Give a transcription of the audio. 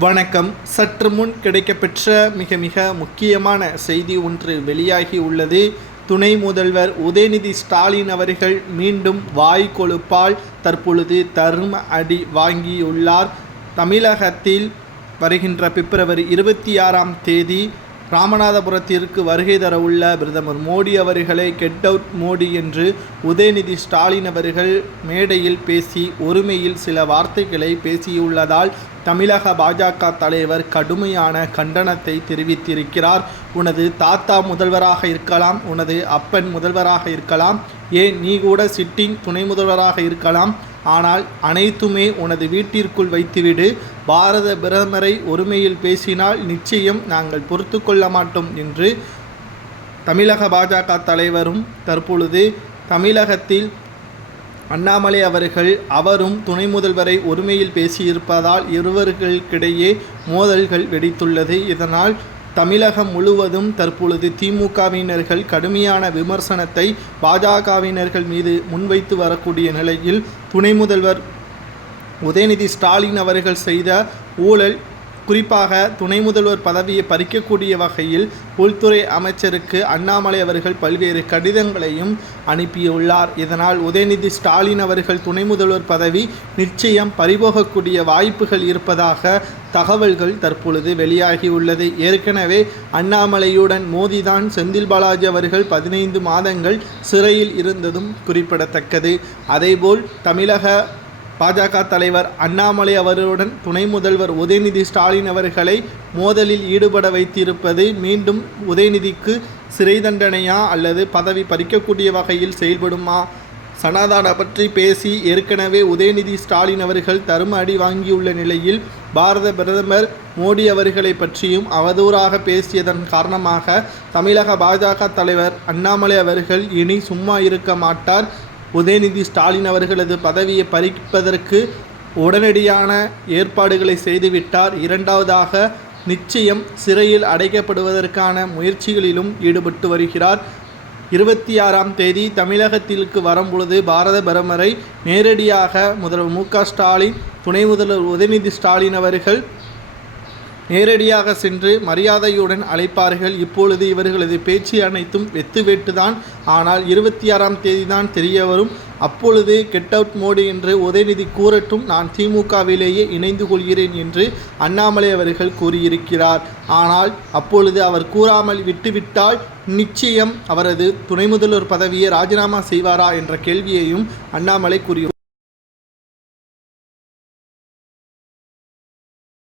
வணக்கம். சற்று முன் கிடைக்கப்பெற்ற மிக முக்கியமான செய்தி ஒன்று வெளியாகி உள்ளது. துணை முதல்வர் உதயநிதி ஸ்டாலின் அவர்கள் மீண்டும் வாய் கொழுப்பால் தற்பொழுது தர்ம அடி வாங்கியுள்ளார். தமிழகத்தில் வருகின்ற பிப்ரவரி 26ஆம் தேதி ராமநாதபுரத்திற்கு வருகை தர உள்ள பிரதமர் மோடி அவர்களை கெட் அவுட் மோடி என்று உதயநிதி ஸ்டாலின் அவர்கள் மேடையில் பேசி ஒருமையில் சில வார்த்தைகளை பேசியுள்ளதால் தமிழக பாஜக தலைவர் கடுமையான கண்டனத்தை தெரிவித்திருக்கிறார். உனது தாத்தா முதல்வராக இருக்கலாம், உனது அப்பன் முதல்வராக இருக்கலாம், ஏன் நீ கூட சிட்டிங் துணை முதல்வராக இருக்கலாம், ஆனால் அனைத்துமே உனது வீட்டிற்குள் வைத்துவிடு. பாரத பிரதமரை ஒருமையில் பேசினால் நிச்சயம் நாங்கள் பொறுத்து கொள்ள மாட்டோம் என்று தமிழக பாஜக தலைவரும் தற்பொழுது தமிழகத்தில் அண்ணாமலை அவர்கள் அவரும் துணை முதல்வரை ஒருமையில் பேசியிருப்பதால் இருவர்களுக்கிடையே மோதல்கள் வெடித்துள்ளது. இதனால் தமிழகம் முழுவதும் தற்பொழுது திமுகவினர்கள் கடுமையான விமர்சனத்தை பாஜகவினர்கள் மீது முன்வைத்து வரக்கூடிய நிலையில் துணை முதல்வர் உதயநிதி ஸ்டாலின் அவர்கள் செய்த ஊழல், குறிப்பாக துணை முதல்வர் பதவியை பறிக்கக்கூடிய வகையில் உள்துறை அமைச்சருக்கு அண்ணாமலை அவர்கள் பல்வேறு கடிதங்களையும் அனுப்பியுள்ளார். இதனால் உதயநிதி ஸ்டாலின் அவர்கள் துணை முதல்வர் பதவி நிச்சயம் பறிபோகக்கூடிய வாய்ப்புகள் இருப்பதாக தகவல்கள் தற்பொழுது வெளியாகியுள்ளது. ஏற்கனவே அண்ணாமலையுடன் மோதிதான் செந்தில் பாலாஜி அவர்கள் 15 மாதங்கள் சிறையில் இருந்ததும் குறிப்பிடத்தக்கது. அதேபோல் தமிழக பாஜக தலைவர் அண்ணாமலை அவர்களுடன் துணை முதல்வர் உதயநிதி ஸ்டாலின் அவர்களை மோதலில் ஈடுபட வைத்திருப்பது மீண்டும் உதயநிதிக்கு சிறை தண்டனையா அல்லது பதவி பறிக்கக்கூடிய வகையில் செயல்படுமா? சனாதன பற்றி பேசி ஏற்கனவே உதயநிதி ஸ்டாலின் அவர்கள் தர்ம அடி வாங்கியுள்ள நிலையில் பாரத பிரதமர் மோடி அவர்களை பற்றியும் அவதூறாக பேசியதன் காரணமாக தமிழக பாஜக தலைவர் அண்ணாமலை அவர்கள் இனி சும்மா இருக்க மாட்டார். உதயநிதி ஸ்டாலின் அவர்களது பதவியை பறிப்பதற்கு உடனடியான ஏற்பாடுகளை செய்துவிட்டார். இரண்டாவதாக நிச்சயம் சிறையில் அடைக்கப்படுவதற்கான முயற்சிகளிலும் ஈடுபட்டு வருகிறார். 26ஆம் தேதி தமிழகத்திற்கு வரும்பொழுது பாரத பிரதமரை நேரடியாக முதல்வர் மு.க. ஸ்டாலின், துணை முதல்வர் உதயநிதி ஸ்டாலின் அவர்கள் நேரடியாக சென்று மரியாதையுடன் அழைப்பார்கள். இப்பொழுது இவர்களது பேச்சு அனைத்தும் வெட்டுதான். ஆனால் 26ஆம் தேதி தான் தெரிய வரும். அப்பொழுது கெட் அவுட் மோடி என்று உதயநிதி கூறட்டும், நான் திமுகவிலேயே இணைந்து கொள்கிறேன் என்று அண்ணாமலை அவர்கள் கூறியிருக்கிறார். ஆனால் அப்பொழுது அவர் கூறாமல் விட்டுவிட்டால் நிச்சயம் அவரது துணை முதல்வர் பதவியை ராஜினாமா செய்வாரா என்ற கேள்வியையும் அண்ணாமலை கூறியுள்ளார்.